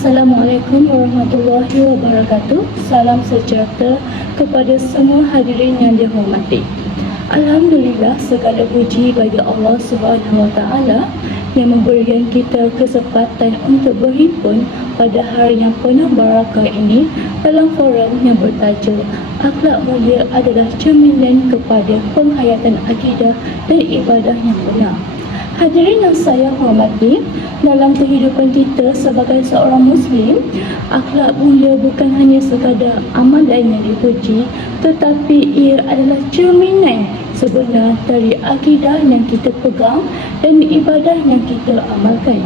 Assalamualaikum warahmatullahi wabarakatuh. Salam sejahtera kepada semua hadirin yang dihormati. Alhamdulillah, segala puji bagi Allah Subhanahu Wa Taala yang memberikan kita kesempatan untuk berhimpun pada hari yang penuh barakah ini dalam forum yang bertajuk Akhlak Mulia adalah cerminan kepada penghayatan akidah dan ibadah yang benar. Hadirin yang saya hormati, dalam kehidupan kita sebagai seorang Muslim, akhlak mulia bukan hanya sekadar amalan yang dipuji, tetapi ia adalah cerminan sebenar dari akidah yang kita pegang dan ibadah yang kita amalkan.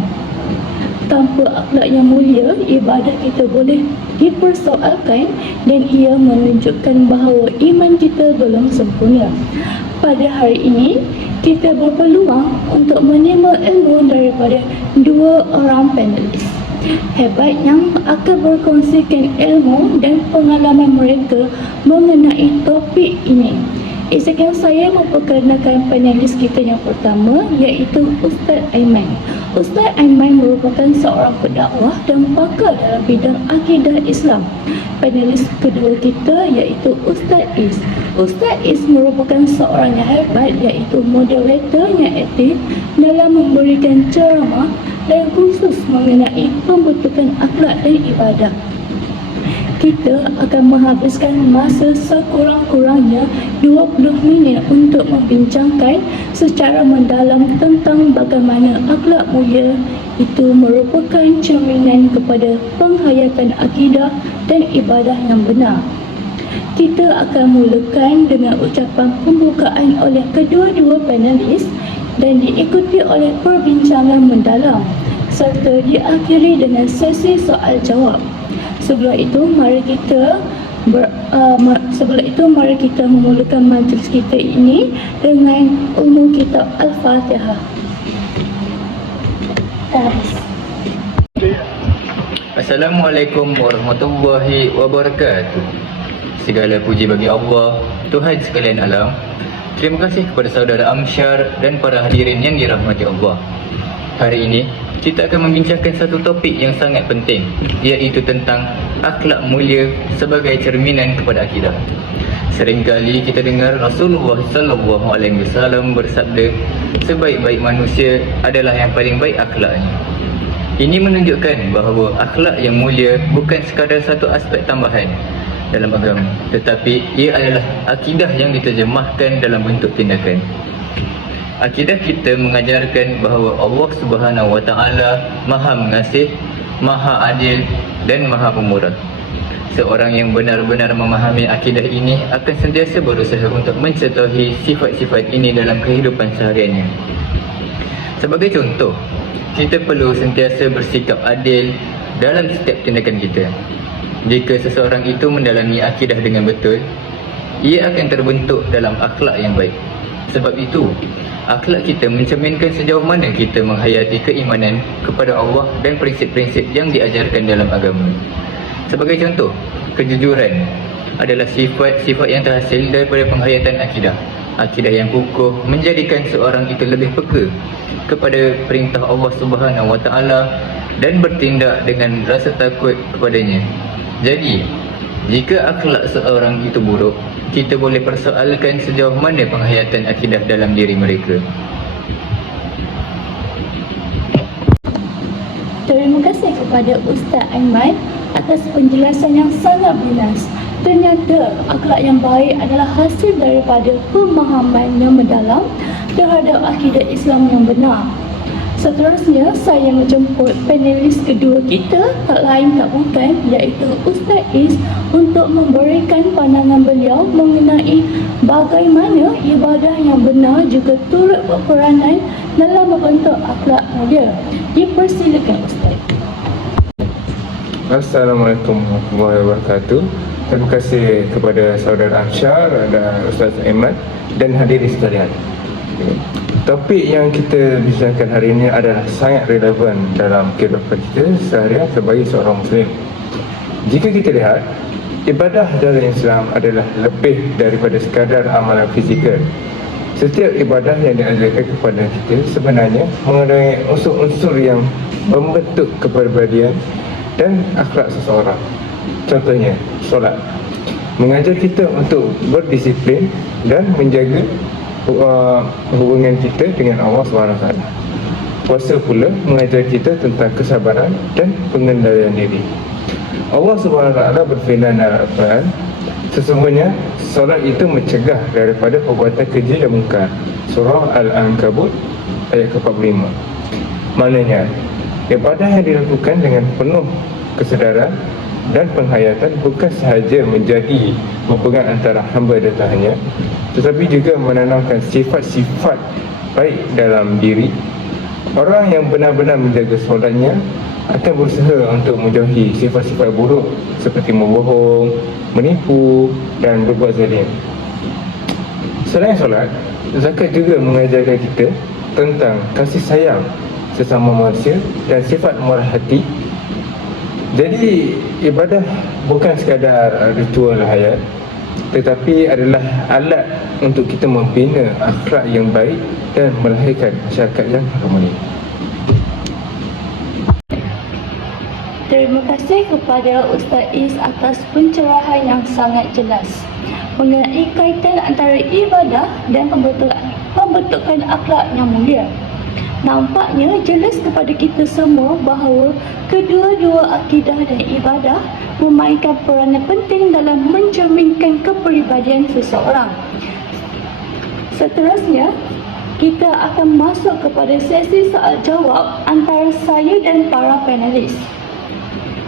Tanpa akhlak yang mulia, ibadah kita boleh dipersoalkan dan ia menunjukkan bahawa iman kita belum sempurna. Pada hari ini, kita berpeluang untuk menimba ilmu daripada dua orang panelis hebat yang akan berkongsikan ilmu dan pengalaman mereka mengenai topik ini. Izinkan saya memperkenalkan panelis kita yang pertama, iaitu Ustaz Aiman. Ustaz Aiman merupakan seorang pendakwah dan pakar dalam bidang akidah Islam. Panelis kedua kita iaitu Ustaz Is. Ustaz Is merupakan seorang yang hebat, iaitu moderator yang aktif dalam memberikan ceramah dan khusus mengenai pembentukan akhlak dan ibadah. Kita akan menghabiskan masa sekurang-kurangnya 20 minit untuk membincangkan secara mendalam tentang bagaimana akhlak mulia itu merupakan cerminan kepada penghayatan akidah dan ibadah yang benar. Kita akan mulakan dengan ucapan pembukaan oleh kedua-dua panelis dan diikuti oleh perbincangan mendalam serta diakhiri dengan sesi soal jawab. Sebelum itu, mari kita memulakan majlis kita ini dengan umum kitab Al-Fatihah. Assalamualaikum warahmatullahi wabarakatuh. Segala puji bagi Allah, Tuhan sekalian alam. Terima kasih kepada saudara Amsyar dan para hadirin yang dirahmati Allah. Hari ini kita akan membincangkan satu topik yang sangat penting, iaitu tentang akhlak mulia sebagai cerminan kepada akidah. Seringkali kita dengar Rasulullah sallallahu alaihi wasallam bersabda, sebaik-baik manusia adalah yang paling baik akhlaknya. Ini menunjukkan bahawa akhlak yang mulia bukan sekadar satu aspek tambahan dalam agama, tetapi ia adalah akidah yang diterjemahkan dalam bentuk tindakan. Akidah kita mengajarkan bahawa Allah Subhanahu Wa Taala Maha Mengasih, Maha Adil dan Maha Pemurah. Seorang yang benar-benar memahami akidah ini akan sentiasa berusaha untuk mencontohi sifat-sifat ini dalam kehidupan sehariannya. Sebagai contoh, kita perlu sentiasa bersikap adil dalam setiap tindakan kita. Jika seseorang itu mendalami akidah dengan betul, ia akan terbentuk dalam akhlak yang baik. Sebab itu, akhlak kita mencerminkan sejauh mana kita menghayati keimanan kepada Allah dan prinsip-prinsip yang diajarkan dalam agama. Sebagai contoh, kejujuran adalah sifat-sifat yang terhasil daripada penghayatan akidah. Akidah yang kukuh menjadikan seorang itu lebih peka kepada perintah Allah Subhanahu Wa Taala dan bertindak dengan rasa takut kepadanya. Jadi, jika akhlak seorang itu buruk, kita boleh persoalkan sejauh mana penghayatan akidah dalam diri mereka. Terima kasih kepada Ustaz Aiman atas penjelasan yang sangat lunas. Ternyata akhlak yang baik adalah hasil daripada pemahaman yang mendalam terhadap akidah Islam yang benar. Seterusnya, saya menjemput panelis kedua kita, tak lain tak bukan, iaitu Ustaz Is, untuk memberikan pandangan beliau mengenai bagaimana ibadah yang benar juga turut berperanan dalam membentuk akhlak mulia. Dipersilakan Ustaz. Assalamualaikum warahmatullahi wabarakatuh. Terima kasih kepada saudara Amsyar dan Ustaz Aiman dan hadirin sekalian. Topik yang kita bicarakan hari ini adalah sangat relevan dalam kehidupan kita seharian sebagai seorang Muslim. Jika kita lihat, ibadah dalam Islam adalah lebih daripada sekadar amalan fizikal. Setiap ibadah yang diajarkan kepada kita sebenarnya mengandungi unsur-unsur yang membentuk kepribadian dan akhlak seseorang. Contohnya, solat mengajar kita untuk berdisiplin dan menjaga hubungan kita dengan Allah SWT. Puasa pula mengajar kita tentang kesabaran dan pengendalian diri. Allah SWT berfirman dalam Al-Quran, sesungguhnya solat itu mencegah daripada perbuatan keji dan mungkar. Surah Al-Ankabut ayat ke-45. Maknanya, ibadah yang dilakukan dengan penuh kesedaran dan penghayatan bukan sahaja menjadi hubungan antara hamba dan Tuhannya, tetapi juga menanamkan sifat-sifat baik dalam diri. Orang yang benar-benar menjaga solatnya akan berusaha untuk menjauhi sifat-sifat buruk seperti membohong, menipu dan berbuat zalim. Selain solat, zakat juga mengajarkan kita tentang kasih sayang sesama manusia dan sifat murah hati. Jadi ibadah bukan sekadar ritual hayat, tetapi adalah alat untuk kita membina akhlak yang baik dan melahirkan masyarakat yang harmoni. Terima kasih kepada Ustaz Is atas pencerahan yang sangat jelas mengenai kaitan antara ibadah dan pembentukan akhlak yang mulia. Nampaknya jelas kepada kita semua bahawa kedua-dua akidah dan ibadah memainkan peranan penting dalam mencerminkan kepribadian seseorang. Seterusnya, kita akan masuk kepada sesi soal jawab antara saya dan para panelis.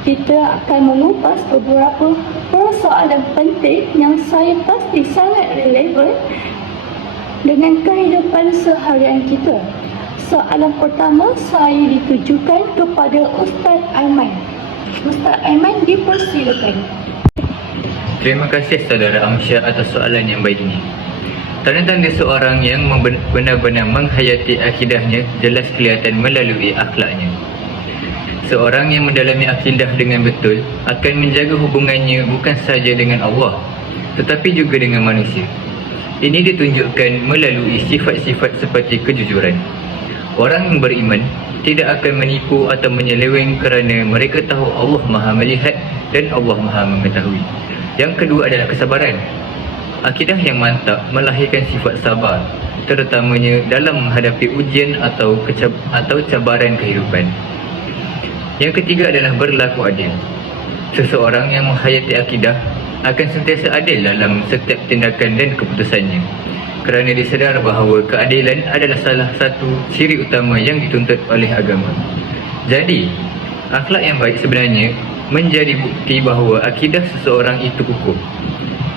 Kita akan mengupas beberapa persoalan penting yang saya pasti sangat relevan dengan kehidupan seharian kita. Soalan pertama saya ditujukan kepada Ustaz Aiman. Ustaz Aiman, dipersilakan. Terima kasih saudara Amsyar atas soalan yang baik ini. Tanda-tanda seorang yang benar-benar menghayati akidahnya jelas kelihatan melalui akhlaknya. Seorang yang mendalami akidah dengan betul akan menjaga hubungannya bukan sahaja dengan Allah, tetapi juga dengan manusia. Ini ditunjukkan melalui sifat-sifat seperti kejujuran. Orang yang beriman tidak akan menipu atau menyeleweng kerana mereka tahu Allah Maha melihat dan Allah Maha mengetahui. Yang kedua adalah kesabaran. Akidah yang mantap melahirkan sifat sabar, terutamanya dalam menghadapi ujian atau cabaran kehidupan. Yang ketiga adalah berlaku adil. Seseorang yang menghayati akidah akan sentiasa adil dalam setiap tindakan dan keputusannya, kerana disedar bahawa keadilan adalah salah satu ciri utama yang dituntut oleh agama. Jadi, akhlak yang baik sebenarnya menjadi bukti bahawa akidah seseorang itu kukuh.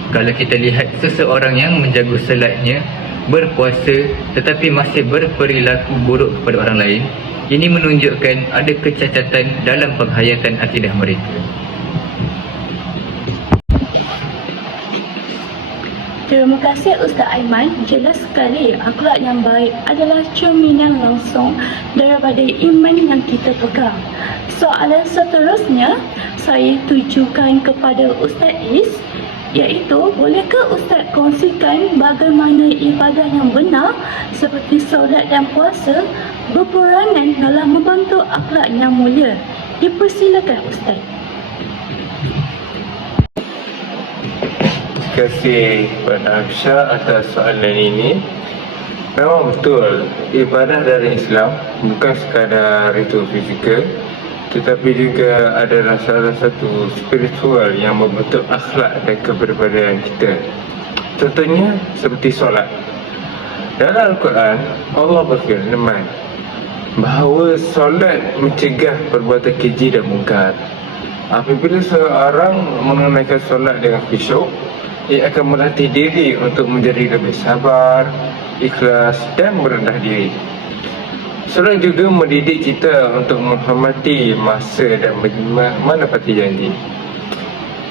Kalau kita lihat seseorang yang menjaga salatnya, berpuasa tetapi masih berperilaku buruk kepada orang lain, ini menunjukkan ada kecacatan dalam penghayatan akidah mereka. Terima kasih Ustaz Aiman. Jelas sekali akhlak yang baik adalah cerminan langsung daripada iman yang kita pegang. Soalan seterusnya saya tujukan kepada Ustaz Is, iaitu bolehkah Ustaz kongsikan bagaimana ibadah yang benar seperti solat dan puasa berperanan dalam membentuk akhlak yang mulia? Dipersilakan Ustaz. Terima kasih kepada Amsyar atas soalan ini. Memang betul, ibadah dalam Islam bukan sekadar ritual fizikal, tetapi juga adalah salah satu spiritual yang membentuk akhlak dan kepribadian kita. Contohnya seperti solat. Dalam Al-Quran, Allah berfirman bahawa solat mencegah perbuatan keji dan mungkar. Apabila seorang menunaikan solat dengan khusyuk, ia akan melatih diri untuk menjadi lebih sabar, ikhlas dan merendah diri. Solat juga mendidik kita untuk menghormati masa dan menepati janji.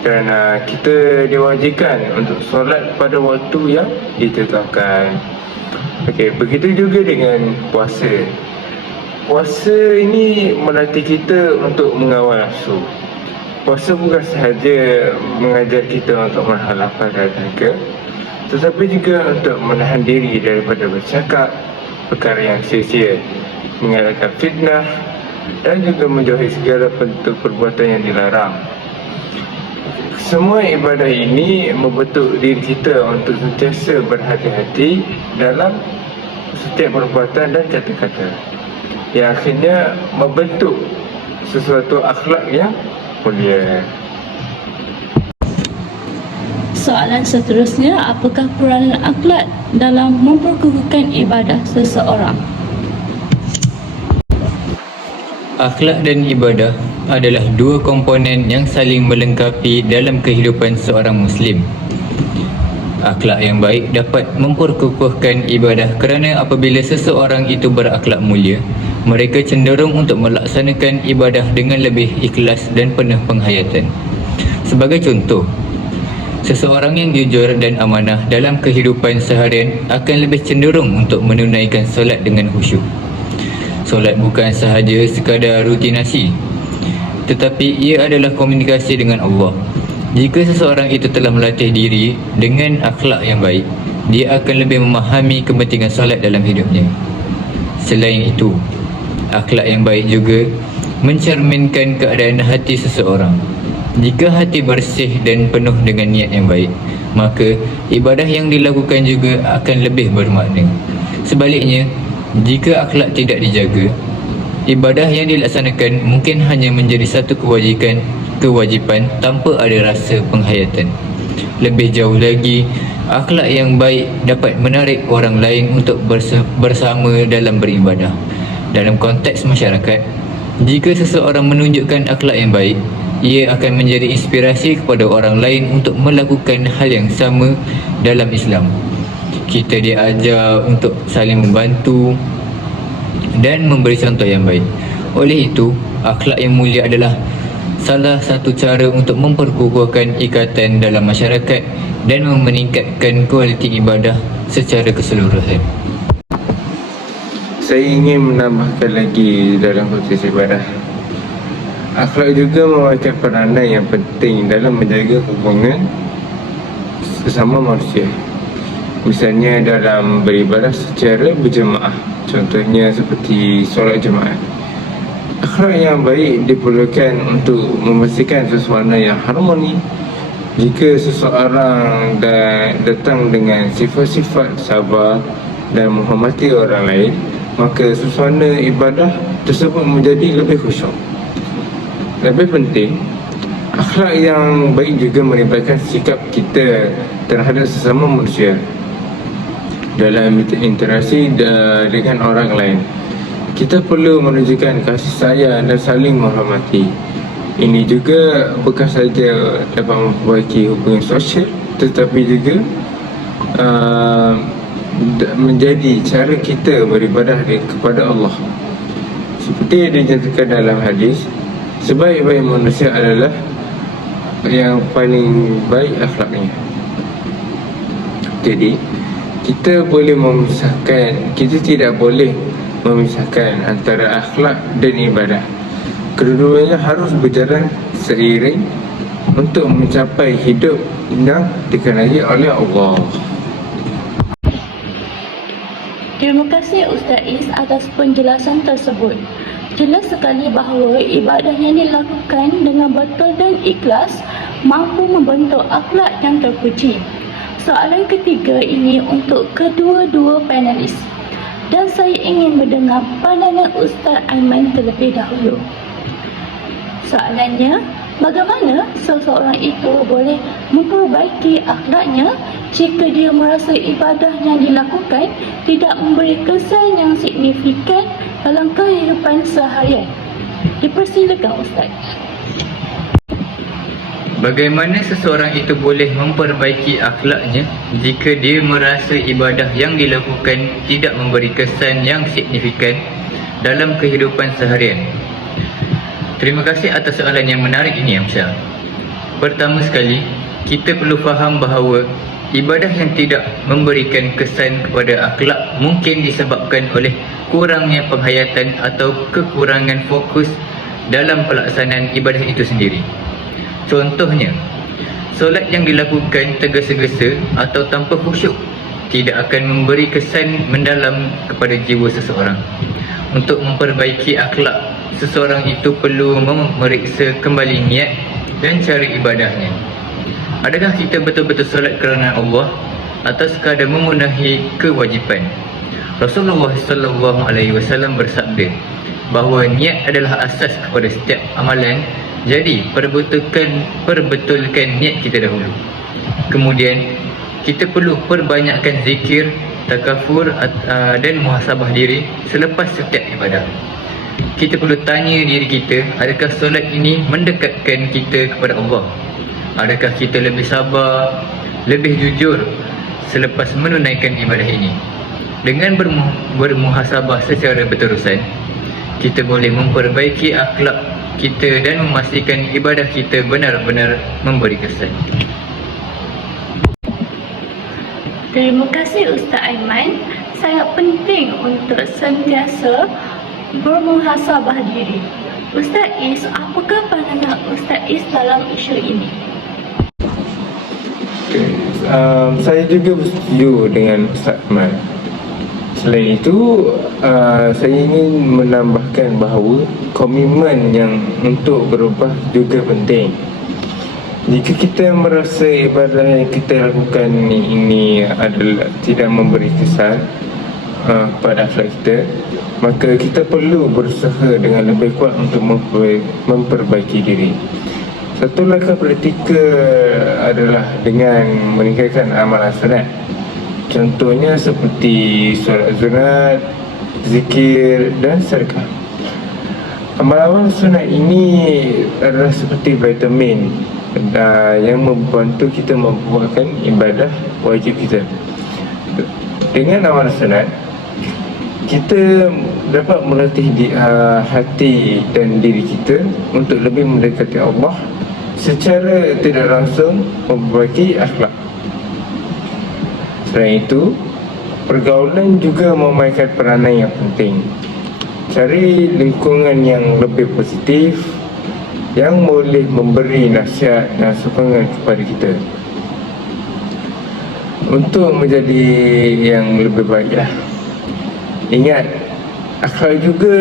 Kerana kita diwajibkan untuk solat pada waktu yang ditetapkan. Okey, begitu juga dengan puasa. Puasa ini melatih kita untuk mengawal nafsu. Puasa bukan sahaja mengajar kita untuk menahan lapar dan dahaga, tetapi juga untuk menahan diri daripada bercakap perkara yang sia-sia, mengelakkan fitnah dan juga menjauhi segala bentuk perbuatan yang dilarang. Semua ibadah ini membentuk diri kita untuk sentiasa berhati-hati dalam setiap perbuatan dan kata-kata, yang akhirnya membentuk sesuatu akhlak yang mulia. Soalan seterusnya, apakah peranan akhlak dalam memperkukuhkan ibadah seseorang? Akhlak dan ibadah adalah dua komponen yang saling melengkapi dalam kehidupan seorang Muslim. Akhlak yang baik dapat memperkukuhkan ibadah kerana apabila seseorang itu berakhlak mulia, mereka cenderung untuk melaksanakan ibadah dengan lebih ikhlas dan penuh penghayatan. Sebagai contoh, seseorang yang jujur dan amanah dalam kehidupan seharian akan lebih cenderung untuk menunaikan solat dengan khusyuk. Solat bukan sahaja sekadar rutinasi, tetapi ia adalah komunikasi dengan Allah. Jika seseorang itu telah melatih diri dengan akhlak yang baik, dia akan lebih memahami kepentingan solat dalam hidupnya. Selain itu, akhlak yang baik juga mencerminkan keadaan hati seseorang. Jika hati bersih dan penuh dengan niat yang baik, maka ibadah yang dilakukan juga akan lebih bermakna. Sebaliknya, jika akhlak tidak dijaga, ibadah yang dilaksanakan mungkin hanya menjadi satu kewajipan tanpa ada rasa penghayatan. Lebih jauh lagi, akhlak yang baik dapat menarik orang lain untuk bersama dalam beribadah. Dalam konteks masyarakat, jika seseorang menunjukkan akhlak yang baik, ia akan menjadi inspirasi kepada orang lain untuk melakukan hal yang sama dalam Islam. Kita diajar untuk saling membantu dan memberi contoh yang baik. Oleh itu, akhlak yang mulia adalah salah satu cara untuk memperkukuhkan ikatan dalam masyarakat dan meningkatkan kualiti ibadah secara keseluruhan. Saya ingin menambahkan lagi dalam konteks ibadah. Akhlak juga memainkan peranan yang penting dalam menjaga hubungan sesama manusia. Misalnya dalam beribadah secara berjemaah, contohnya seperti solat jemaah. Akhlak yang baik diperlukan untuk memastikan suasana yang harmoni. Jika seseorang datang dengan sifat-sifat sabar dan menghormati orang lain, maka suasana ibadah tersebut menjadi lebih khusyuk. Lebih penting, akhlak yang baik juga melibatkan sikap kita terhadap sesama manusia dalam interaksi dengan orang lain. Kita perlu menunjukkan kasih sayang dan saling menghormati. Ini juga bukan saja dapat memperbaiki hubungan sosial, tetapi juga menjadi cara kita beribadah kepada Allah. Seperti yang dinyatakan dalam hadis, sebaik-baik manusia adalah yang paling baik akhlaknya. Jadi, kita tidak boleh memisahkan antara akhlak dan ibadah. Kedua-duanya harus berjalan seiring untuk mencapai hidup yang dikenahi oleh Allah. Terima kasih Ustaz Is atas penjelasan tersebut. Jelas sekali bahawa ibadah yang dilakukan dengan betul dan ikhlas mampu membentuk akhlak yang terpuji. Soalan ketiga ini untuk kedua-dua panelis, dan saya ingin mendengar pandangan Ustaz Aiman terlebih dahulu. Soalannya, bagaimana seseorang itu boleh memperbaiki akhlaknya jika dia merasa ibadah yang dilakukan tidak memberi kesan yang signifikan dalam kehidupan seharian? Dipersilakan Ustaz. Bagaimana seseorang itu boleh memperbaiki akhlaknya jika dia merasa ibadah yang dilakukan tidak memberi kesan yang signifikan dalam kehidupan seharian? Terima kasih atas soalan yang menarik ini, Amsyar. Pertama sekali, kita perlu faham bahawa ibadah yang tidak memberikan kesan kepada akhlak mungkin disebabkan oleh kurangnya penghayatan atau kekurangan fokus dalam pelaksanaan ibadah itu sendiri. Contohnya, solat yang dilakukan tergesa-gesa atau tanpa khusyuk tidak akan memberi kesan mendalam kepada jiwa seseorang. Untuk memperbaiki akhlak seseorang itu perlu memeriksa kembali niat dan cara ibadahnya. Adakah kita betul-betul solat kerana Allah atau sekadar memenuhi kewajipan? Rasulullah SAW bersabda bahawa niat adalah asas kepada setiap amalan. Jadi perbetulkan niat kita dahulu. Kemudian kita perlu perbanyakkan zikir, takafur dan muhasabah diri selepas setiap ibadah. Kita perlu tanya diri kita, adakah solat ini mendekatkan kita kepada Allah? Adakah kita lebih sabar, lebih jujur selepas menunaikan ibadah ini? Dengan bermuhasabah secara berterusan, kita boleh memperbaiki akhlak kita dan memastikan ibadah kita benar-benar memberi kesan. Terima kasih Ustaz Aiman. Sangat penting untuk sentiasa bermuhasabah diri. Ustaz Is, apakah pandangan Ustaz Is dalam isu ini? Saya juga bersetuju dengan Ustaz Ahmad. Selain itu, saya ingin menambahkan bahawa komitmen yang untuk berubah juga penting. Jika kita merasa ibadah yang kita lakukan ini adalah tidak memberi kesan pada akhlak kita, maka kita perlu berusaha dengan lebih kuat untuk memperbaiki diri. Satu langkah praktikal adalah dengan meningkatkan amalan sunat. Contohnya seperti solat sunat, zikir dan sedekah. Amalan sunat ini adalah seperti vitamin yang membantu kita membuatkan ibadah wajib kita. Dengan amalan sunat, kita dapat melatih hati dan diri kita untuk lebih mendekati Allah secara tidak langsung, memperbaiki akhlak. Selain itu, pergaulan juga memainkan peranan yang penting. Cari lingkungan yang lebih positif, yang boleh memberi nasihat dan sokongan kepada kita untuk menjadi yang lebih baiklah. Ingat, akhlak juga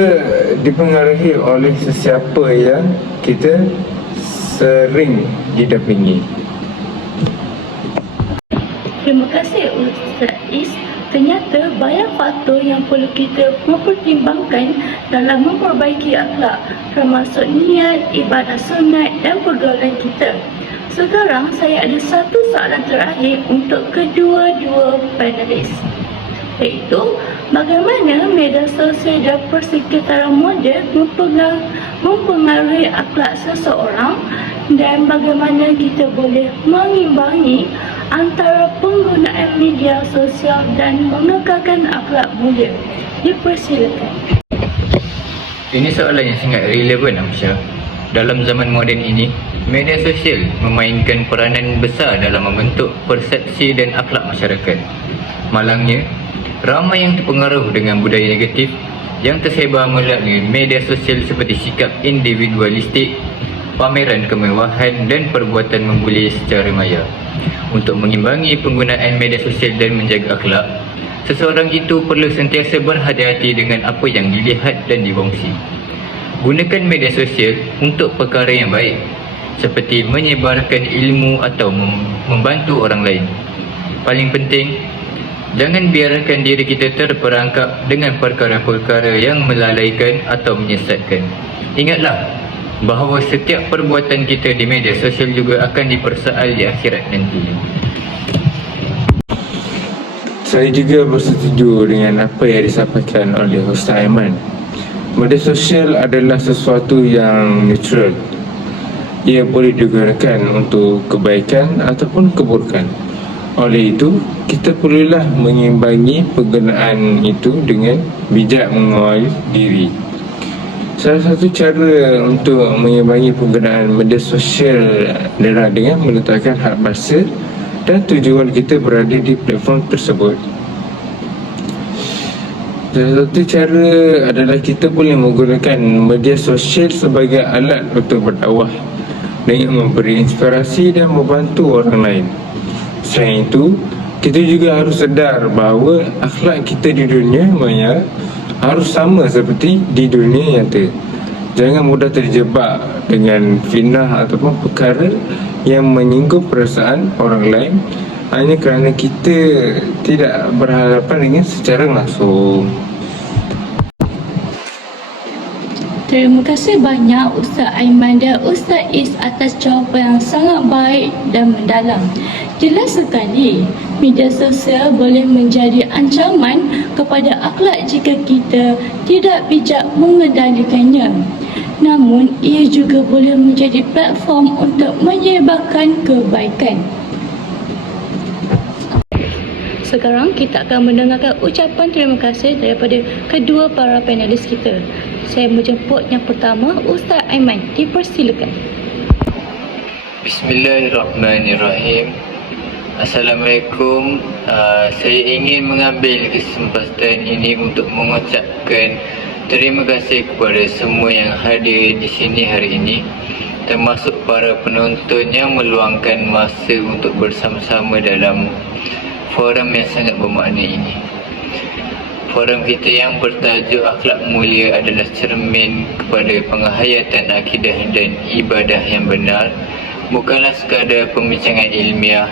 dipengaruhi oleh sesiapa yang kita sering didampingi. Terima kasih Ustaz Is. Ternyata banyak faktor yang perlu kita mempertimbangkan dalam memperbaiki akhlak, termasuk niat, ibadah sunat dan pergaulan kita. Sekarang saya ada satu soalan terakhir untuk kedua-dua panelis, iaitu bagaimana media sosial dan persekitaran moden mempengaruhi akhlak seseorang, dan bagaimana kita boleh mengimbangi antara penggunaan media sosial dan mengekalkan akhlak mulia. Dipersilakan. Ini soalan yang sangat relevan, Amsyah. Dalam zaman moden ini, media sosial memainkan peranan besar dalam membentuk persepsi dan akhlak masyarakat. Malangnya, ramai yang terpengaruh dengan budaya negatif yang tersebar melalui media sosial seperti sikap individualistik, pameran kemewahan dan perbuatan membuli secara maya. Untuk mengimbangi penggunaan media sosial dan menjaga akhlak, seseorang itu perlu sentiasa berhati-hati dengan apa yang dilihat dan dikongsi. Gunakan media sosial untuk perkara yang baik, seperti menyebarkan ilmu atau membantu orang lain. Paling penting, jangan biarkan diri kita terperangkap dengan perkara-perkara yang melalaikan atau menyesatkan. Ingatlah bahawa setiap perbuatan kita di media sosial juga akan dipersoal di akhirat nanti. Saya juga bersetuju dengan apa yang disampaikan oleh Ustaz Aiman. Media sosial adalah sesuatu yang neutral. Ia boleh digunakan untuk kebaikan ataupun keburukan. Oleh itu, kita perlulah mengimbangi penggunaan itu dengan bijak mengawal diri. Salah satu cara untuk mengimbangi penggunaan media sosial adalah dengan meletakkan had masa dan tujuan kita berada di platform tersebut. Salah satu cara adalah kita boleh menggunakan media sosial sebagai alat untuk berdakwah dengan memberi inspirasi dan membantu orang lain. Selain itu, kita juga harus sedar bahawa akhlak kita di dunia maya harus sama seperti di dunia nyata. Jangan mudah terjebak dengan fitnah ataupun perkara yang menyinggung perasaan orang lain hanya kerana kita tidak berhadapan dengan secara langsung. Terima kasih banyak Ustaz Aiman dan Ustaz Is atas jawapan yang sangat baik dan mendalam. Jelas sekali, media sosial boleh menjadi ancaman kepada akhlak jika kita tidak bijak mengendalikannya. Namun, ia juga boleh menjadi platform untuk menyebarkan kebaikan. Sekarang kita akan mendengarkan ucapan terima kasih daripada kedua para panelis kita. Saya menjemput yang pertama, Ustaz Aiman. Dipersilakan. Bismillahirrahmanirrahim. Assalamualaikum. Saya ingin mengambil kesempatan ini untuk mengucapkan terima kasih kepada semua yang hadir di sini hari ini, termasuk para penonton yang meluangkan masa untuk bersama-sama dalam forum yang sangat bermakna ini. Forum kita yang bertajuk Akhlak Mulia adalah cermin kepada penghayatan akidah dan ibadah yang benar, bukanlah sekadar pembincangan ilmiah,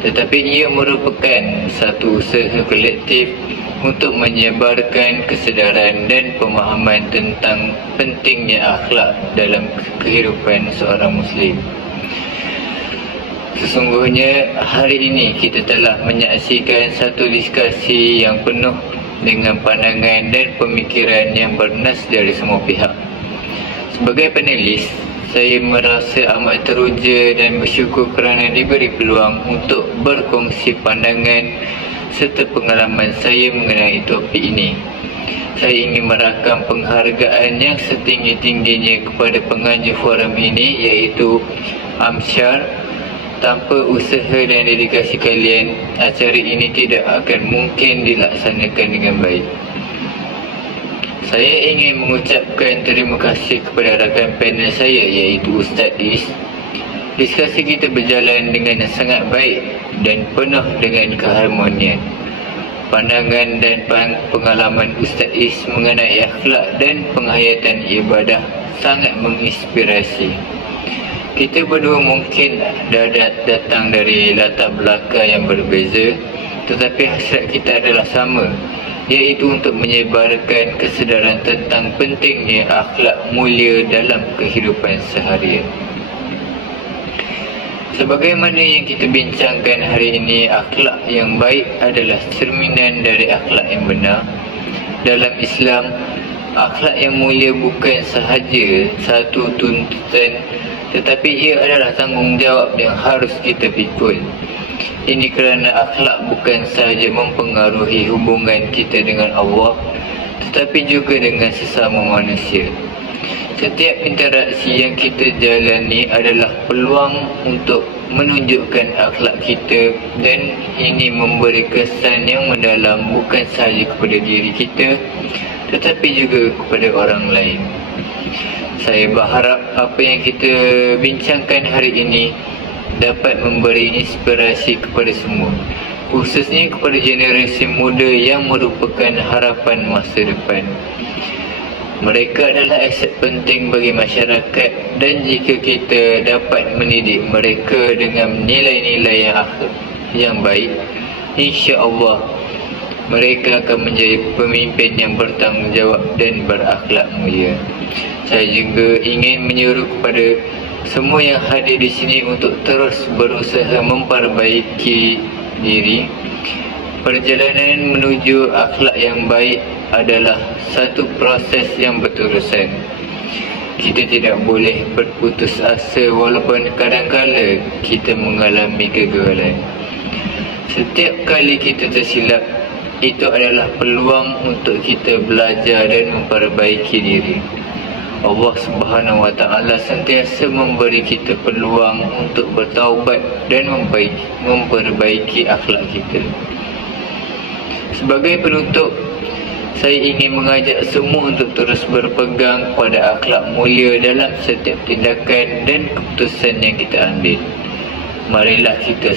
tetapi ia merupakan satu usaha kolektif untuk menyebarkan kesedaran dan pemahaman tentang pentingnya akhlak dalam kehidupan seorang Muslim. Sesungguhnya hari ini kita telah menyaksikan satu diskusi yang penuh dengan pandangan dan pemikiran yang bernas dari semua pihak. Sebagai panelis, saya merasa amat teruja dan bersyukur kerana diberi peluang untuk berkongsi pandangan serta pengalaman saya mengenai topik ini. Saya ingin merakam penghargaan yang setinggi-tingginya kepada penganjur forum ini, iaitu Amsyar. Tanpa usaha dan dedikasi kalian, acara ini tidak akan mungkin dilaksanakan dengan baik. Saya ingin mengucapkan terima kasih kepada rakan panel saya, iaitu Ustaz Is. Diskusi kita berjalan dengan sangat baik dan penuh dengan keharmonian. Pandangan dan pengalaman Ustaz Is mengenai akhlak dan penghayatan ibadah sangat menginspirasi. Kita berdua mungkin datang dari latar belakang yang berbeza, tetapi hasrat kita adalah sama, iaitu untuk menyebarkan kesedaran tentang pentingnya akhlak mulia dalam kehidupan seharian. Sebagaimana yang kita bincangkan hari ini, akhlak yang baik adalah cerminan dari akhlak yang benar. Dalam Islam, akhlak yang mulia bukan sahaja satu tuntutan, tetapi ia adalah tanggungjawab yang harus kita pikul. Ini kerana akhlak bukan sahaja mempengaruhi hubungan kita dengan Allah, tetapi juga dengan sesama manusia. Setiap interaksi yang kita jalani adalah peluang untuk menunjukkan akhlak kita, dan ini memberi kesan yang mendalam bukan sahaja kepada diri kita, tetapi juga kepada orang lain. Saya berharap apa yang kita bincangkan hari ini dapat memberi inspirasi kepada semua, khususnya kepada generasi muda yang merupakan harapan masa depan. Mereka adalah aset penting bagi masyarakat, dan jika kita dapat mendidik mereka dengan nilai-nilai yang baik, insya-Allah mereka akan menjadi pemimpin yang bertanggungjawab dan berakhlak mulia. Saya juga ingin menyuruh kepada semua yang hadir di sini untuk terus berusaha memperbaiki diri. Perjalanan menuju akhlak yang baik adalah satu proses yang berterusan. Kita tidak boleh berputus asa walaupun kadang-kala kita mengalami kegagalan. Setiap kali kita tersilap, itu adalah peluang untuk kita belajar dan memperbaiki diri. Allah Subhanahu Wa Taala sentiasa memberi kita peluang untuk bertaubat dan memperbaiki akhlak kita. Sebagai penutup, saya ingin mengajak semua untuk terus berpegang pada akhlak mulia dalam setiap tindakan dan keputusan yang kita ambil. Marilah kita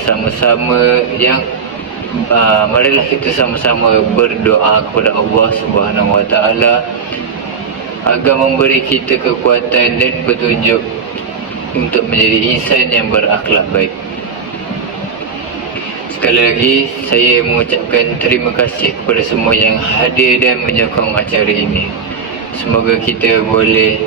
sama-sama berdoa kepada Allah Subhanahu Wa Taala agar memberi kita kekuatan dan petunjuk untuk menjadi insan yang berakhlak baik. Sekali lagi, saya mengucapkan terima kasih kepada semua yang hadir dan menyokong acara ini. Semoga kita boleh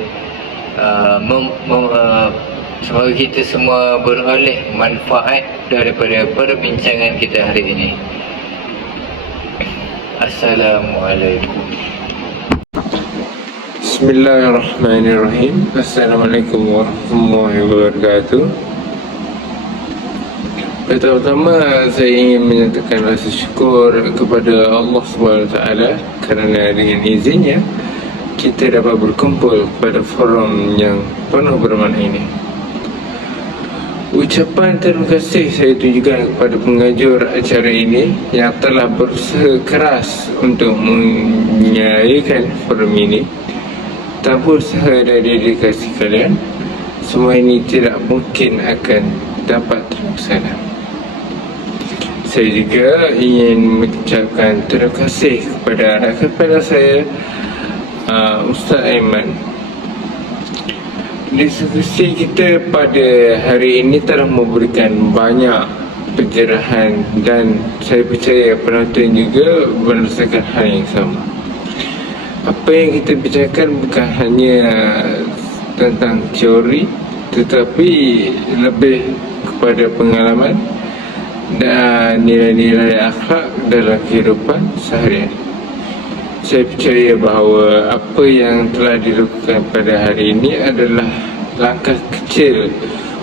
semoga kita semua beroleh manfaat daripada perbincangan kita hari ini. Assalamualaikum. Bismillahirrahmanirrahim. Assalamualaikum warahmatullahi wabarakatuh. Pertama-tama saya ingin menyatakan rasa syukur kepada Allah SWT kerana dengan izinnya kita dapat berkumpul pada forum yang penuh bermakna ini. Ucapan terima kasih saya tujukan kepada pengajar acara ini yang telah berusaha keras untuk menyayakan forum ini. Tanpa usaha dan dedikasi kalian, semua ini tidak mungkin akan dapat terlaksana. Saya juga ingin mengucapkan terima kasih kepada rakan panel saya, Ustaz Aiman. Diskusi kita pada hari ini telah memberikan banyak pencerahan dan saya percaya penonton juga merasakan hal yang sama. Apa yang kita bicarakan bukan hanya tentang teori, tetapi lebih kepada pengalaman dan nilai-nilai akhlak dalam kehidupan seharian. Saya percaya bahawa apa yang telah dilakukan pada hari ini adalah langkah kecil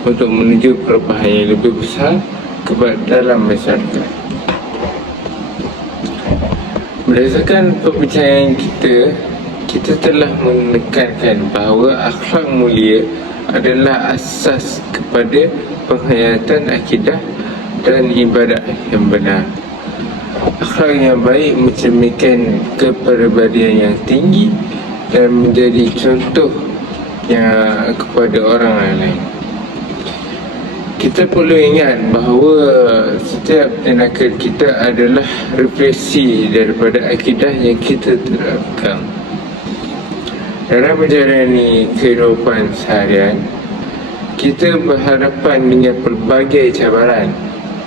untuk menuju perubahan yang lebih besar dalam masyarakat. Berdasarkan perbincangan kita telah menekankan bahawa akhlak mulia adalah asas kepada penghayatan akidah dan ibadat yang benar. Akhlak yang baik mencerminkan kepribadian yang tinggi dan menjadi contoh yang kepada orang lain. Kita perlu ingat bahawa setiap tindakan kita adalah refleksi daripada akidah yang kita terapkan. Dalam menjalani kehidupan seharian, kita berhadapan dengan pelbagai cabaran.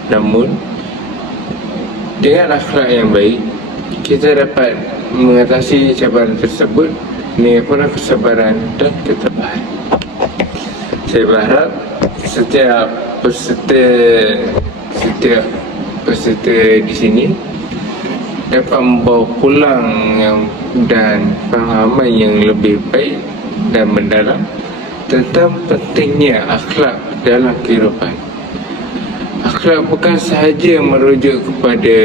Namun, dengan akhlak yang baik, kita dapat mengatasi cabaran tersebut dengan penuh kesabaran dan ketabahan. Saya berharap setiap peserta di sini dapat membawa pulang dan pemahaman yang lebih baik dan mendalam tentang pentingnya akhlak dalam kehidupan. Akhlak bukan sahaja merujuk kepada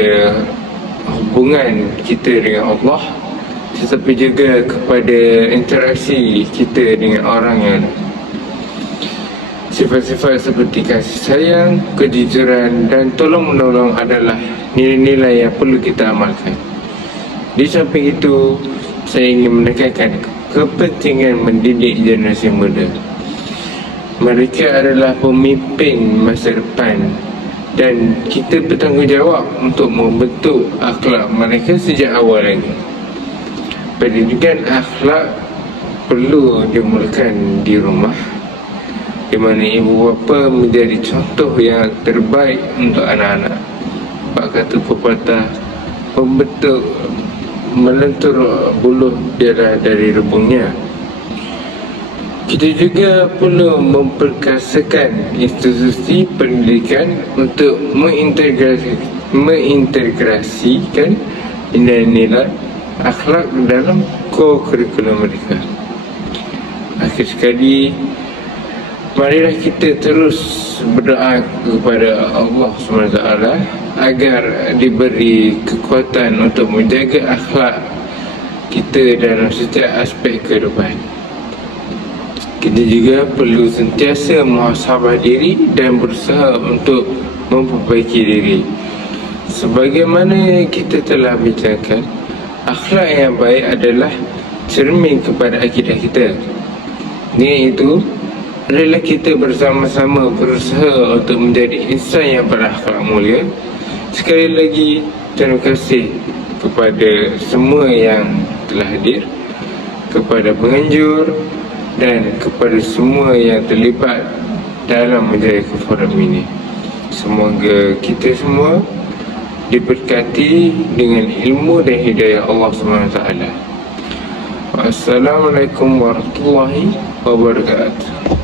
hubungan kita dengan Allah, tetapi juga kepada interaksi kita dengan orang yang lain. Sifat-sifat seperti kasih sayang, kejujuran dan tolong-menolong adalah nilai-nilai yang perlu kita amalkan. Di samping itu, saya ingin menekankan kepentingan mendidik generasi muda. Mereka adalah pemimpin masa depan dan kita bertanggungjawab untuk membentuk akhlak mereka sejak awal lagi. Pendidikan akhlak perlu dimulakan di rumah, di mana ibu bapa menjadi contoh yang terbaik untuk anak-anak. Pak kata pepatah, membentuk melentur buluh biarlah dari rebungnya. Kita juga perlu memperkasakan institusi pendidikan untuk mengintegrasikan nilai-nilai akhlak dalam kurikulum mereka. Akhir sekali, marilah kita terus berdoa kepada Allah SWT agar diberi kekuatan untuk menjaga akhlak kita dalam setiap aspek kehidupan. Kita juga perlu sentiasa muhasabah diri dan berusaha untuk memperbaiki diri. Sebagaimana kita telah bincangkan, akhlak yang baik adalah cermin kepada akidah kita. Dengan itu, adalah kita bersama-sama berusaha untuk menjadi insan yang berakhlak mulia. Sekali lagi, terima kasih kepada semua yang telah hadir kepada penganjur dan kepada semua yang terlibat dalam menjadi forum ini. Semoga kita semua diberkati dengan ilmu dan hidayah Allah SWT. Wassalamualaikum warahmatullahi wabarakatuh.